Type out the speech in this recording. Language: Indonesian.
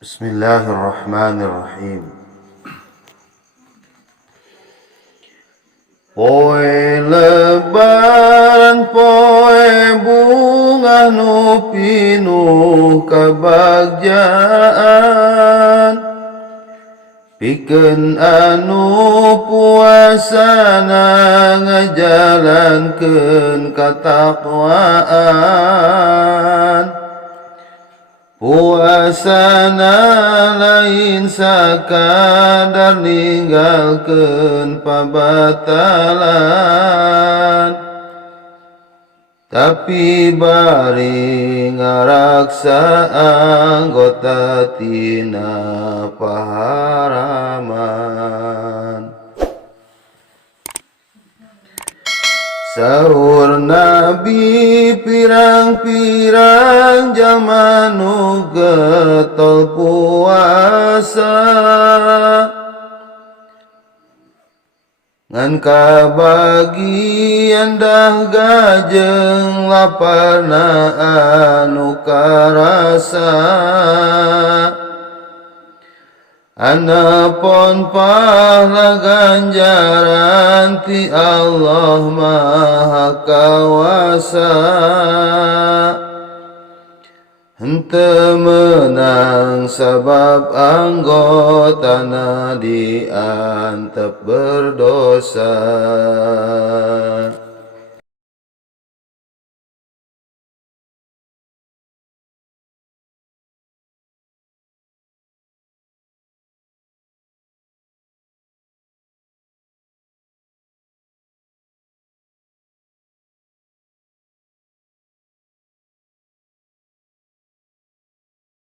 Bismillahirrahmanirrahim. Poe lebaran poe bunga nu pinuh kabagjaan, pikeun anu puasana ngajalankeun katakwaan. Puasana lain sakadar ninggalkeun pabatalan, tapi bari ngaraksa anggota tina paharaman. Sahur Nabi pirang-pirang jaman nu getol puasa, ngan kabagian dah gajeng laparna anu karasa. Anapun pahala ganjaran ti Allah Maha Kawasa, henteu menang sabab anggotana diantep berdosa.